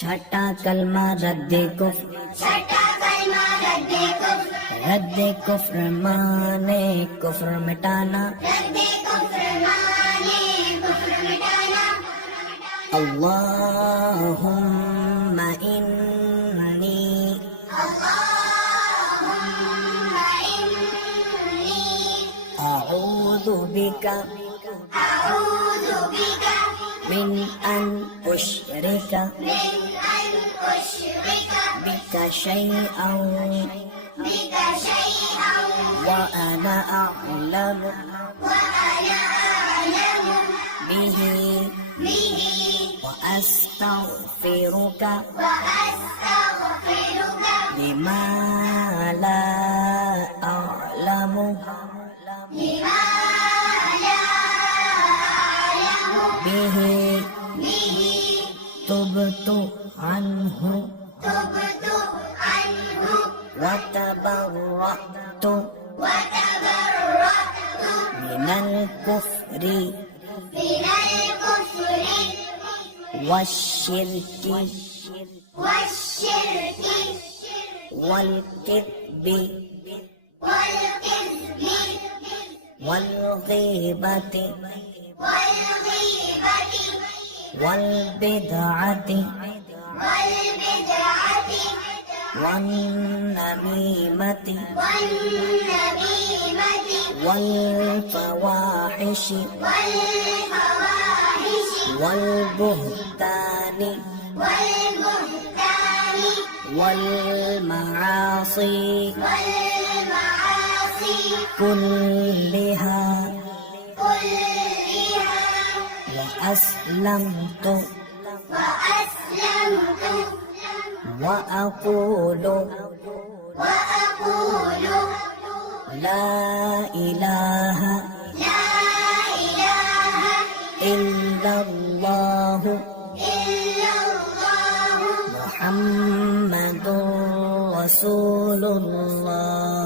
छठा कलमा रद्दे कुफ्र, छठा कलमा रद्दे कुफ्र, रद्दे कुफ्र माने कुफ्र मिटाना, रद्दे कुफ्र माने कुफ्र मिटाना। अल्लाहुम्मा इन्नी अल्लाहुम्मा इन्नी अऊज़ु बिका अऊज़ु बिका मिन अन उश्रिका मिन अन उश्रिका बिका शैअन बिका शैअन व अना अअलमु व अना अअलमु बिही बिही व अस्तगफिरुका व अस्तगफिरुका लिमा ला अअलमु लिमा ला अअलमु बिही बिही तुबतु अन्हु तुबतु अन्हु व तबर्रअतु व तबर्रअतु मिनल कुफ्रि मिनल कुफ्रि वश्शिर्कि वश्शिर्कि वल्किद्बि वल्किज़्बि वल्गीबति वल्गीबति वल्बिदअति वल्बिदअति वन्नमीमति वन्नमीमति वल्फवाहिशि वल्फवाहिश वल्बुहतानि वल्बुहतान वल्मआसि वल्मआसि कुल्लिहा कुल्लिहा وأسلمت وأسلمت وأقول وأقول لا إله لا إله إلا الله إلا الله محمد رسول الله